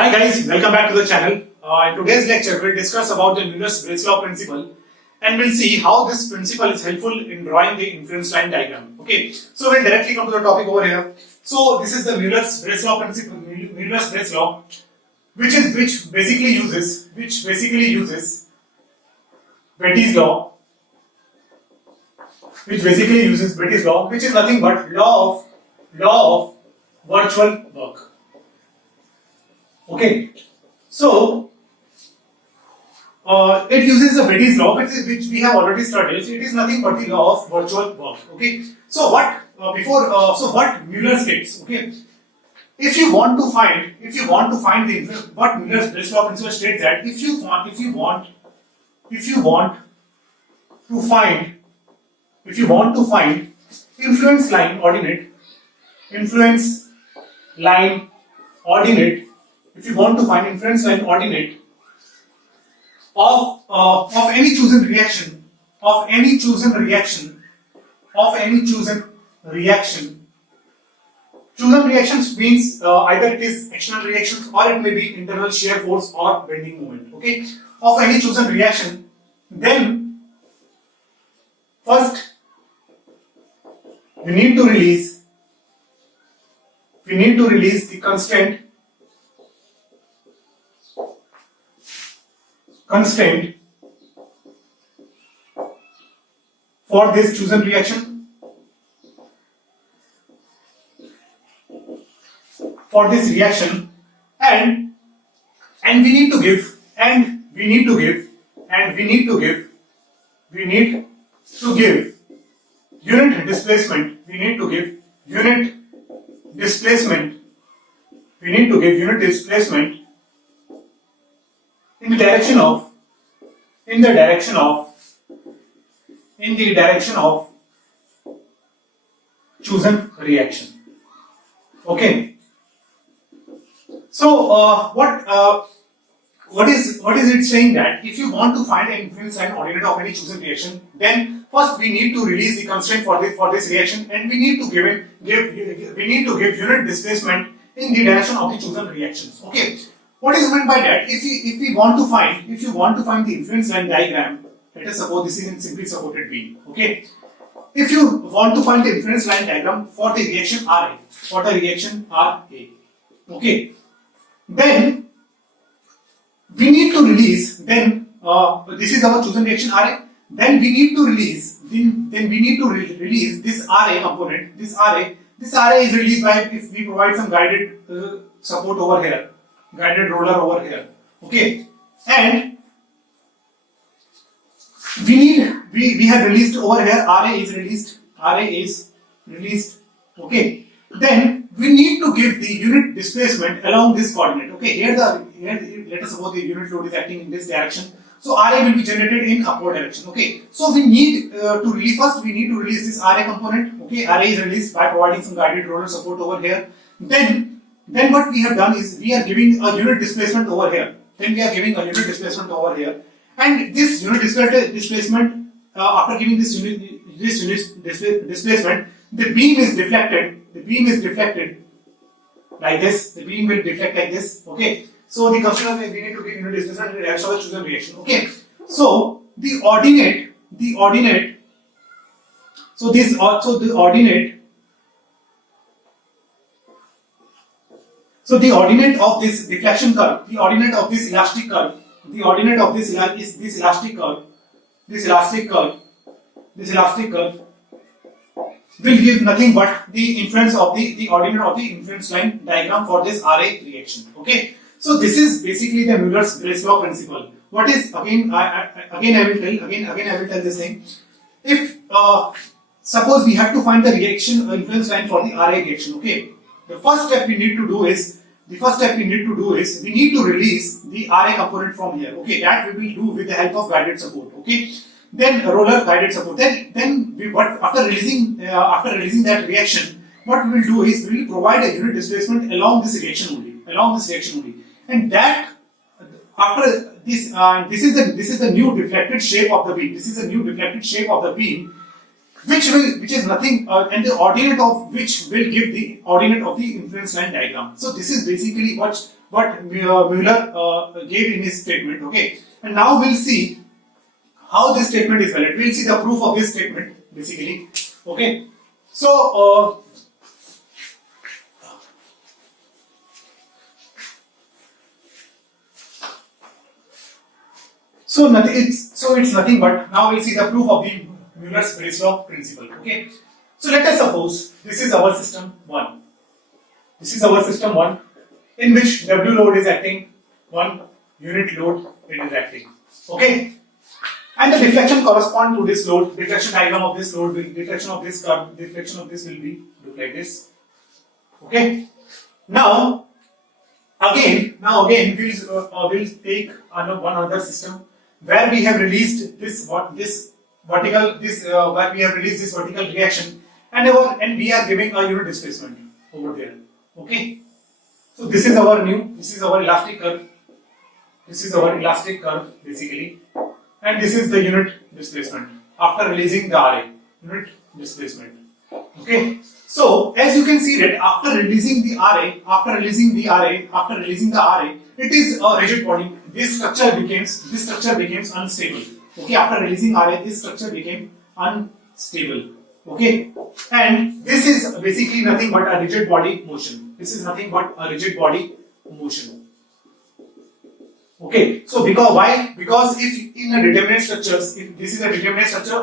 Hi guys, welcome back to the channel. In today's lecture, we'll discuss about the Miller's law principle and we'll see how this principle is helpful in drawing the inference line diagram. Okay, so we'll directly come to the topic over here. So this is the Miller's law principle, Miller's law, which basically uses Betty's law, which is nothing but law of virtual work. Okay, so it uses the Betty's law, which we have already studied. So it is nothing but the law of virtual work. Okay, so what what Muller states. Okay, if you want to find what Miller's law principle states that if you want to find influence line ordinate, if you want to find influence line ordinate of any chosen reaction, chosen reactions means either it is external reactions or it may be internal shear force or bending moment. Okay, of any chosen reaction, then first we need to release the constraint for this chosen reaction, and we need to give unit displacement. We need to give unit displacement in the direction of chosen reaction. Okay, so what is it saying? That if you want to find an influence line ordinate of any chosen reaction, then first we need to release the constraint for this reaction, and we need to give unit displacement in the direction of the chosen reactions. Okay, what is meant by that? If you want to find the influence line diagram, let us suppose this is in simply supported beam. Okay, if you want to find the influence line diagram for the reaction RA, okay, then we need to release. This is our chosen reaction RA. Then we need to release. Release this RA component. This RA is released by if we provide some guided support over here, guided roller over here. Okay, and we have released over here. RA is released. Okay, then we need to give the unit displacement along this coordinate. Okay, here let us suppose the unit load is acting in this direction. So RA will be generated in upward direction. Okay, so we need to release this RA component. Okay, RA is released by providing some guided roller support over here. Then what we have done is we are giving a unit displacement over here. And this unit displacement, after giving this unit displacement, the beam is deflected like this. The beam will deflect like this. Okay, so the constraint we need to give unit displacement in the direction of the chosen reaction. Okay, so the ordinate of this deflection curve, the ordinate of this elastic curve will give nothing but the inference of the ordinate of the inference line diagram for this RA reaction. Okay, so this is basically the Miller's law principle. What is again I will tell this thing. If suppose we have to find the reaction influence line for the RA reaction. Okay, the first step we need to do is we need to release the RA component from here. Okay, that we will do with the help of guided support. Okay, then roller guided support. Then after releasing that reaction, what we will do is we will provide a unit displacement along this reaction only, and that after this this is the new deflected shape of the beam. Which is nothing and the ordinate of which will give the ordinate of the influence line diagram. So this is basically what what Mueller gave in his statement. Okay, and now we'll see how this statement is valid. We'll see the proof of this statement basically. Okay, so it's nothing but now we'll see the proof of the Mueller's Breslau principle. Okay, so let us suppose this is our system 1. This is our system 1 in which W load is acting, 1 unit load it is acting. Okay, and the deflection correspond to this load. Deflection diagram of this load will deflection of this curve, deflection of this will be look like this. Okay, now again we'll take one other system where we have released this vertical reaction and we are giving a unit displacement over there. Okay, so this is our elastic curve. This is our elastic curve basically, and this is the unit displacement after releasing the RA, unit displacement. Okay, so as you can see that after releasing the RA, it is a rigid body. This structure becomes unstable. Okay, after releasing RA, this structure became unstable. Okay, and this is basically nothing but a rigid body motion. Okay, so because if in a determinate structures, if this is a determinate structure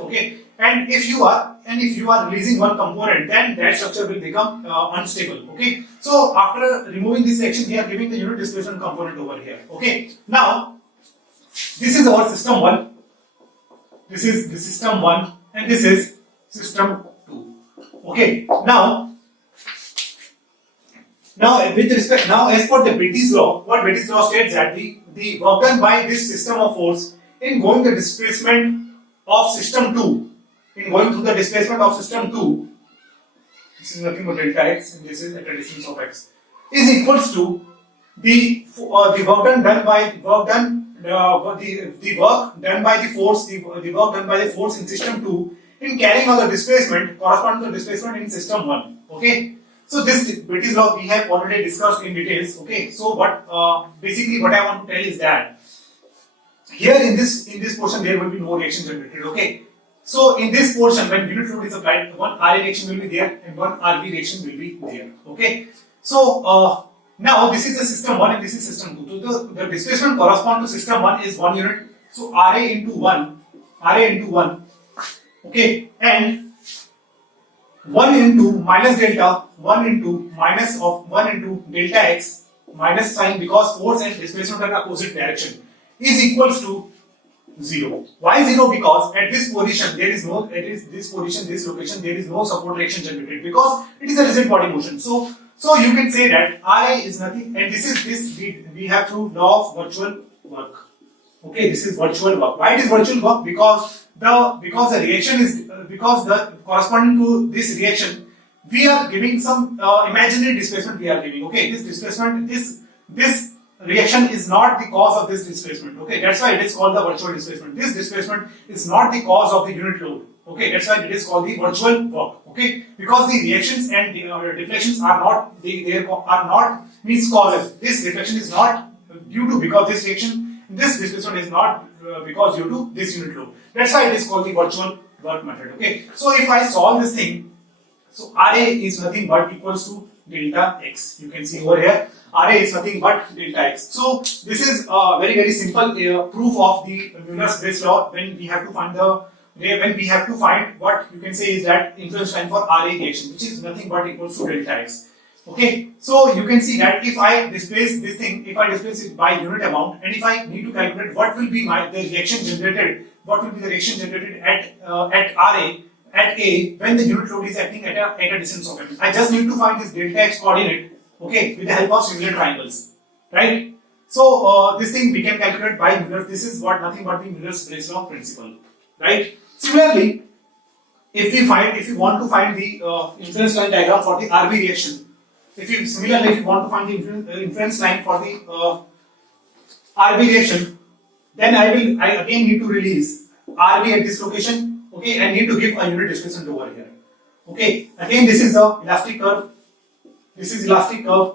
okay, and if you are releasing one component, then that structure will become unstable. Okay, so after removing this section, we are giving the unit displacement component over here. Okay, now this is our system 1. This is the system 1, and this is system 2. Okay, now with respect, as per the Bette's law, what Bette's law states that the work done by this system of force in going the displacement of system 2, this is nothing but delta x, and this is at a distance of x, is equals to the work done by the force in system 2 in carrying out the displacement corresponding to the displacement in system 1. Okay. So this Bette's law we have already discussed in details. Okay, so basically what I want to tell is that here in this portion there will be no reaction generated. Okay, so in this portion when unit load is applied, one RA reaction will be there and one RB reaction will be there. Okay, so now this is the system 1 and this is system 2. So the displacement correspond to system 1 is 1 unit. So RA into 1. Okay, and 1 into minus delta, 1 into minus of 1 into delta x minus sign, because force and displacement are in opposite direction, is equals to 0. Why 0? Because at this position this location there is no support reaction generated because it is a rigid body motion. So you can say that RA is nothing, and we have through law of virtual work. Okay, this is virtual work. Why it is virtual work? Because the reaction is corresponding to this reaction, we are giving some imaginary displacement. We are giving. Okay, this displacement, this reaction is not the cause of this displacement. Okay, that's why it is called the virtual displacement. This displacement is not the cause of the unit load. Okay, that's why it is called the virtual work. Okay, because the reactions and the deflections are not means causes. This deflection is not due to because this reaction. This displacement is not because due to this unit load. That's why it is called the virtual work method. Okay. So if I solve this thing, so RA is nothing but equals to delta x. You can see over here, RA is nothing but delta x. So this is a very simple proof of the Mueller's Breslau when we have to find what you can say is that influence time for RA reaction, which is nothing but equals to delta x. Okay, so you can see that if I displace this thing, if I displace it by unit amount, and if I need to calculate what will be the reaction generated, at RA at A when the unit load is acting at a distance of m. I just need to find this delta x coordinate, okay, with the help of similar triangles, right? So this thing we can calculate by Mueller. This is nothing but the Mueller's Breslau principle, right? Similarly, if you want to find the influence line diagram for the RB reaction, if you want to find the influence line for the RB reaction, then I again need to release RB at this location, okay, and need to give a unit displacement over here. Okay, again this is the elastic curve. This is elastic curve.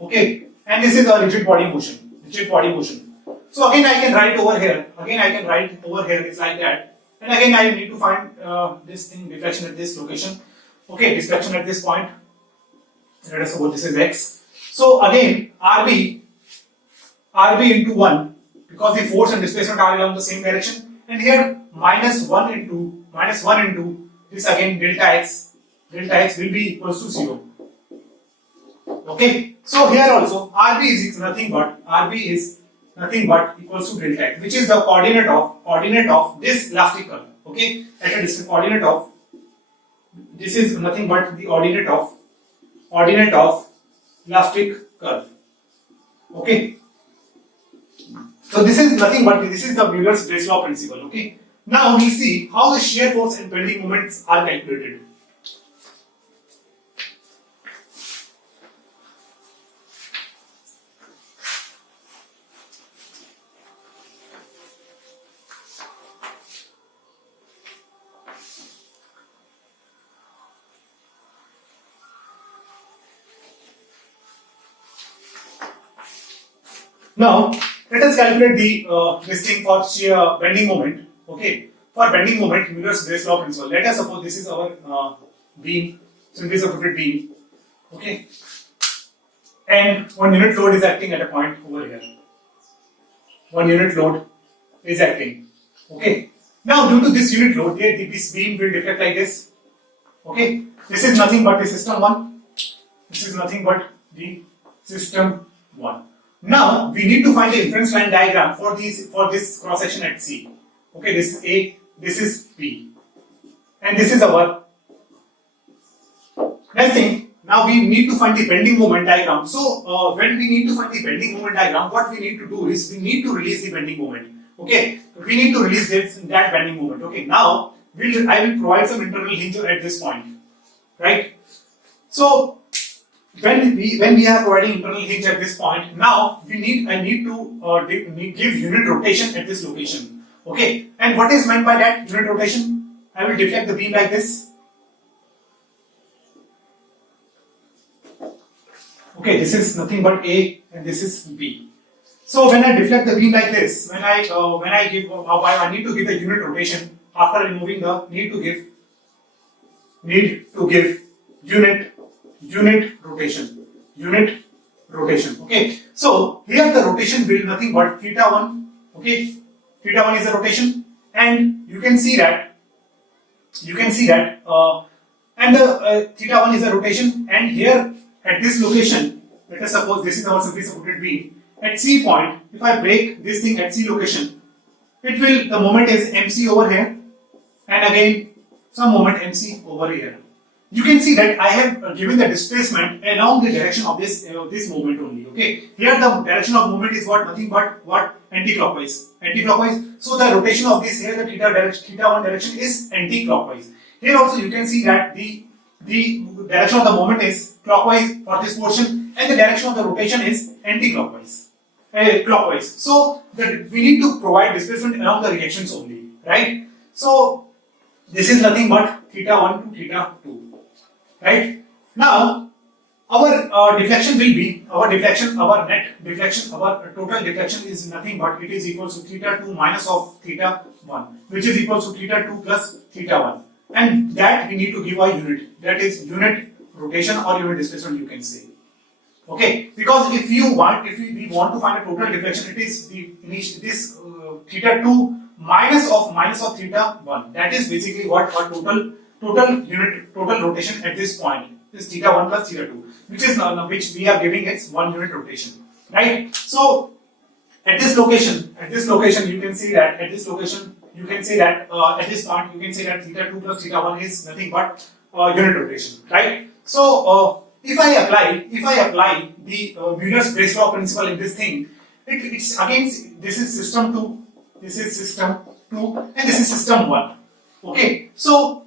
Okay, and this is a rigid body motion. Rigid body motion. So again, I can write over here. Again, I can write over here. It's like that. And again, I need to find this thing, deflection at this location. Okay, deflection at this point. Let us suppose this is x. So again, RB into 1, because the force and displacement are along the same direction. And here minus 1 into this again delta x will be equals to 0. Okay, so here also RB is nothing but equals to delta x, which is the coordinate of this elastic curve. Okay, at a distance, coordinate of this is nothing but the ordinate of elastic curve. Okay, so this is nothing but this is the Mueller's Brace law principle. Okay, now we see how the shear force and bending moments are calculated. Now let us calculate the this thing for shear bending moment. Okay, for bending moment, Mueller's Brace law principle. Let us suppose this is our beam, simply supported beam. Okay, and 1 unit load is acting at a point over here. 1 unit load is acting. Okay, now due to this unit load, this beam will deflect like this. Okay, this is nothing but the system 1. This is nothing but the system 1. Now we need to find the inference line diagram for this cross section at C. Okay, this is A, this is B, and this is our next thing. Now we need to find the bending moment diagram. So when we need to find the bending moment diagram, what we need to do is we need to release the bending moment. Okay, we need to release that bending moment. Okay, now I will provide some internal hinge at this point, right? So when we are providing internal hinge at this point, now I need to give unit rotation at this location. Okay, and what is meant by that unit rotation? I will deflect the beam like this. Okay, this is nothing but A and this is B. So when I deflect the beam like this, when I need to give the unit rotation after removing the need to give unit rotation. Okay, so here the rotation will nothing but theta 1. Okay, theta 1 is the rotation, and you can see that and the theta 1 is the rotation, and here at this location, let us suppose this is our simply supported beam. At C point, if I break this thing at C location, the moment is MC over here, and again some moment MC over here. You can see that I have given the displacement along the direction of this movement only. Okay, here the direction of movement is nothing but anti-clockwise. So the rotation of this here, the theta 1 direction is anti-clockwise. Here also you can see that the direction of the movement is clockwise for this portion, and the direction of the rotation is anti-clockwise. Clockwise. So we need to provide displacement along the reactions only, right? So this is nothing but theta 1 to theta 2. Right? Now, our deflection will be, our net deflection, our total deflection is nothing but it is equal to theta 2 minus of theta 1, which is equal to theta 2 plus theta 1. And that we need to give a unit, that is unit rotation or unit displacement, you can say. Okay, because if we want to find a total deflection, it is this theta 2 minus of theta 1. That is basically what our total rotation at this point is theta 1 plus theta 2, which we are giving as 1 unit rotation, right? So at this location you can see that at this point you can say that theta 2 plus theta 1 is nothing but unit rotation, right? So if I apply the Mueller's Brace law principle in this thing, it's again, this is system 2, this is system 2, and this is system 1. Okay, so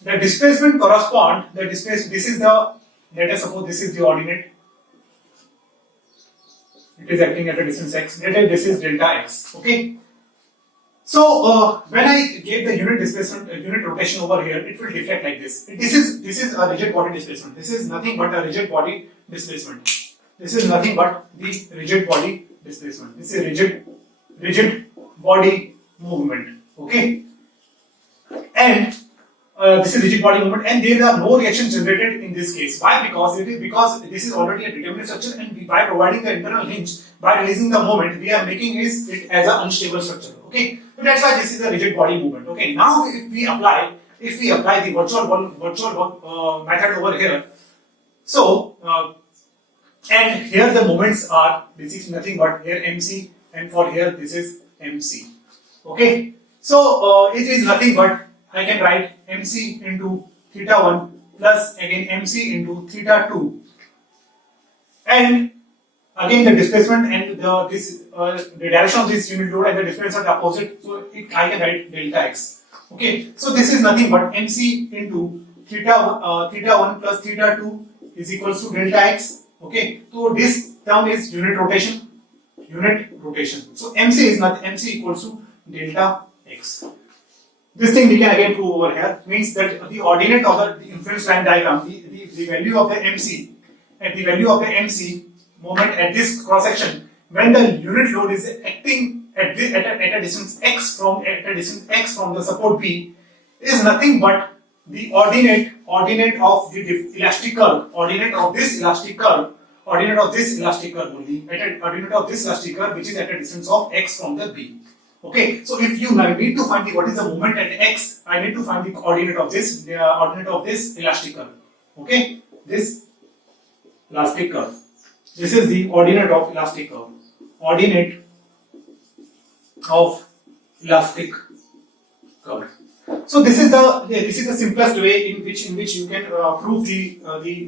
the displacement correspond, this is the, let us suppose this is the ordinate, it is acting at a distance x, this is delta x. Okay, so when I gave the unit displacement, unit rotation over here, it will deflect like this. This is a rigid body displacement. This is nothing but a rigid body displacement. this is nothing but the rigid body displacement. This is rigid body movement. Okay, and this is rigid body movement, and there are no reactions generated in this case. Why? Because this is already a determinate structure, and by providing the internal hinge, by releasing the moment, we are making it as an unstable structure. Okay, so that's why this is a rigid body movement. Okay, now if we apply the virtual method over here, so and here the moments are, this is nothing but here MC, and for here this is MC. Okay, so it is nothing but I can write MC into theta 1 plus again MC into theta 2, and again the displacement and the direction of this unit load and the displacement are opposite, so I can write delta x. Okay, so this is nothing but MC into theta 1 plus theta 2 is equals to delta x. Okay, so this term is unit rotation. So MC is not MC equals to delta x. This thing we can again prove over here, means that the ordinate of the influence line diagram, the value of the MC and the value of the MC moment at this cross section, when the unit load is acting at a distance x from the support B, is nothing but the ordinate of the elastic curve, ordinate of this elastic curve only, ordinate of this elastic curve which is at a distance of x from the B. Okay, so if you need to find what is the moment at x, I need to find the ordinate of this elastic curve. Okay, this elastic curve. This is the ordinate of elastic curve. Ordinate of elastic curve. So this is the simplest way in which you can prove the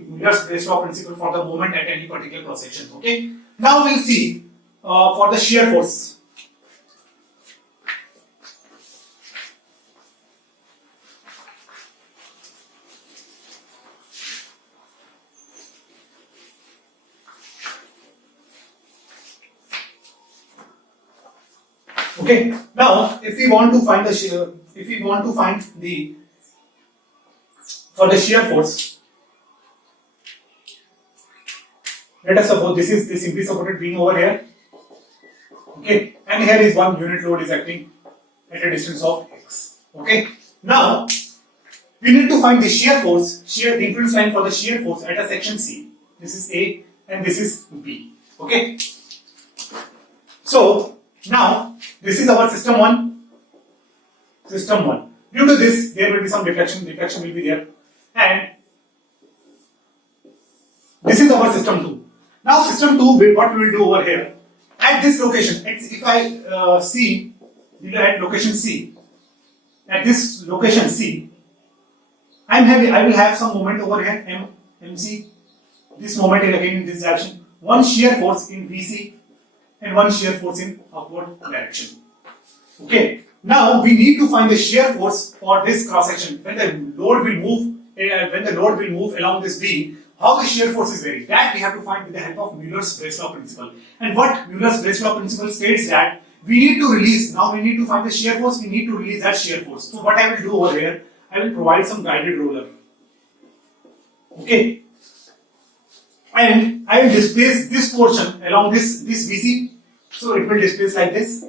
Miller's law principle for the moment at any particular cross section. Okay. Now we'll see for the shear force. Okay. Now, if we want to find the shear, for the shear force, let us suppose this is the simply supported beam over here. Okay, and here is one unit load is acting at a distance of x. Okay. Now, we need to find the shear force, the influence line for the shear force at a section C. This is A and this is B. Okay. So now this is our system 1. Due to this, there will be some deflection will be there, and this is our system 2. Now system 2, what we will do over here, at this location, if I see at location C, at this location C, I will have some moment over here, MC. This moment is again in this direction. One shear force in VC and one shear force in upward direction. Okay. Now we need to find the shear force for this cross section when the load will move along this beam. How the shear force is varied, that we have to find with the help of Miller's law principle. And what Miller's law principle states that we need to release. Now we need to find the shear force. We need to release that shear force. So what I will do over here, I will provide some guided roller. Okay. And I will displace this portion along this VC. So it will displace like this.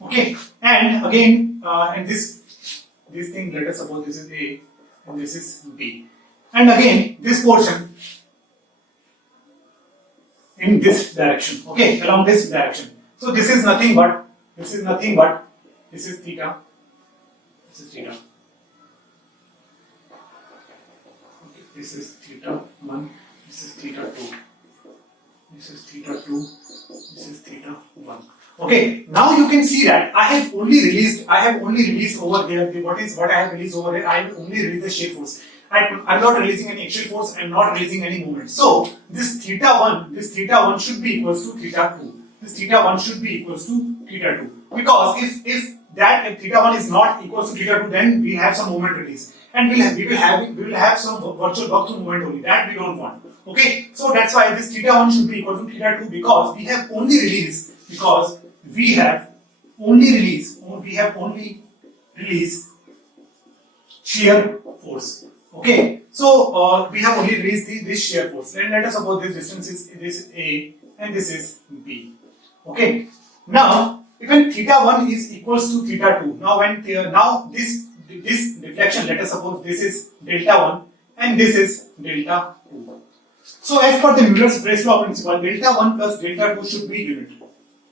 Okay, and again, and this thing, let us suppose this is A and this is B, and again this portion in this direction. Okay, along this direction. So this is nothing but this is theta. This is theta. Okay, this is theta 1. This is theta 2. This is theta 2. This is theta 1. Okay, now you can see that I have only released over here what I have released over here. I have only released the shear force. I'm not releasing any axial force. I'm not releasing any moment. So this theta 1 should be equals to theta 2. This theta 1 should be equals to theta 2, because if theta 1 is not equals to theta 2, then we have some moment release, and we will have some virtual work through moment only. That we don't want. Okay, so that's why this theta 1 should be equal to theta 2, because we have only released shear force Okay, so we have only raised this shear force, and let us suppose this distance is this A and this is B. Okay, now when theta 1 is equals to theta 2, now when now this deflection, let us suppose this is delta 1 and this is delta 2. So as per the Müller's law principle, delta 1 plus delta 2 should be unit.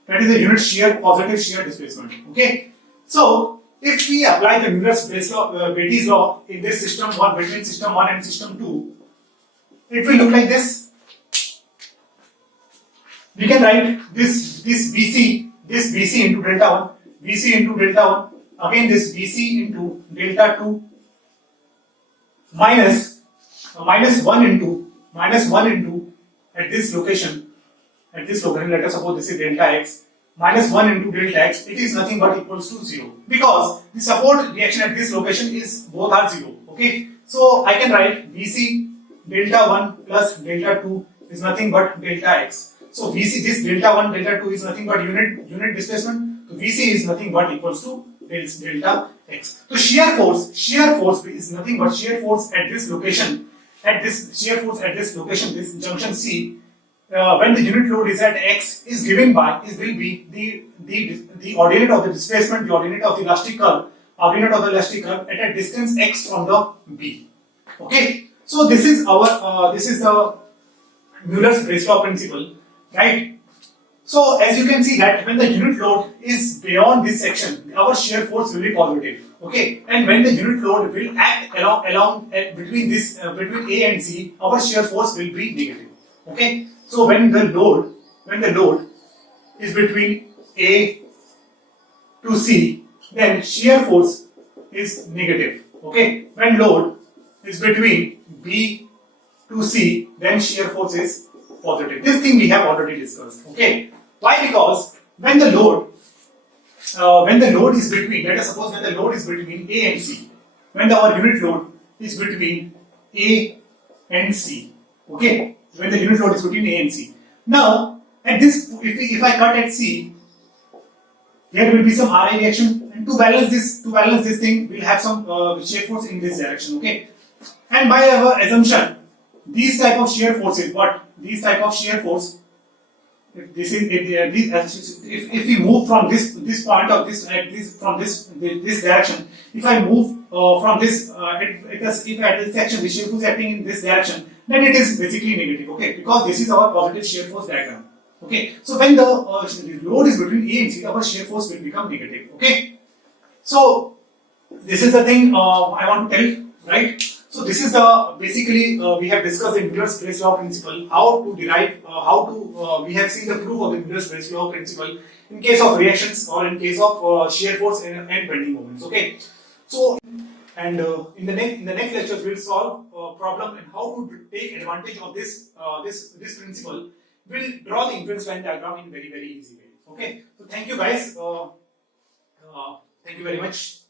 That is a unit shear, positive shear displacement. Okay, so if we apply the Müller's Beatty's law in this system 1, between system 1 and system 2, it will look like this. We can write this VC into delta 1, VC into delta 1, again this VC into delta 2, minus 1 into at this location, let us suppose this is delta x, minus 1 into delta x, it is nothing but equals to 0, because the support reaction at this location is both are 0. Okay, so I can write VC delta 1 plus delta 2 is nothing but delta x. So VC, this delta 1 delta 2 is nothing but unit displacement. So VC is nothing but equals to delta x. So shear force is nothing but shear force at this location, this junction C, when the unit load is at x, is given by, will be the ordinate of the displacement, the ordinate of the elastic curve, at a distance x from the B. Okay, so this is our this is the Müller's law principle, right? So as you can see that when the unit load is beyond this section, our shear force will be positive. Okay, and when the unit load will act along between A and C, our shear force will be negative. Okay, so when the load is between A to C, then shear force is negative. Okay, when load is between B to C, then shear force is positive. This thing we have already discussed. Okay, why? Because when the load is between, let us suppose when the load is between A and C, when our unit load is between A and C. Okay, when the unit load is between A and C. Now, at this, if I cut at C, there will be some RA reaction, and to balance this thing, we'll have some shear force in this direction. Okay, and by our assumption, these type of shear forces, if we move from this point of this direction, if I move from this if at this section the shear force acting in this direction, then it is basically negative. Okay, because this is our positive shear force diagram. Okay, so when the load is between A and C, our shear force will become negative. Okay, so this is the thing I want to tell, right? So this is the basically we have discussed the Müller's law principle, how to derive, we have seen the proof of the Müller's law principle in case of reactions or in case of shear force and bending moments. Okay, so and in the next lecture we'll solve a problem and how to take advantage of this principle. We'll draw the influence line diagram in very easy way. Okay, so thank you guys. Thank you very much.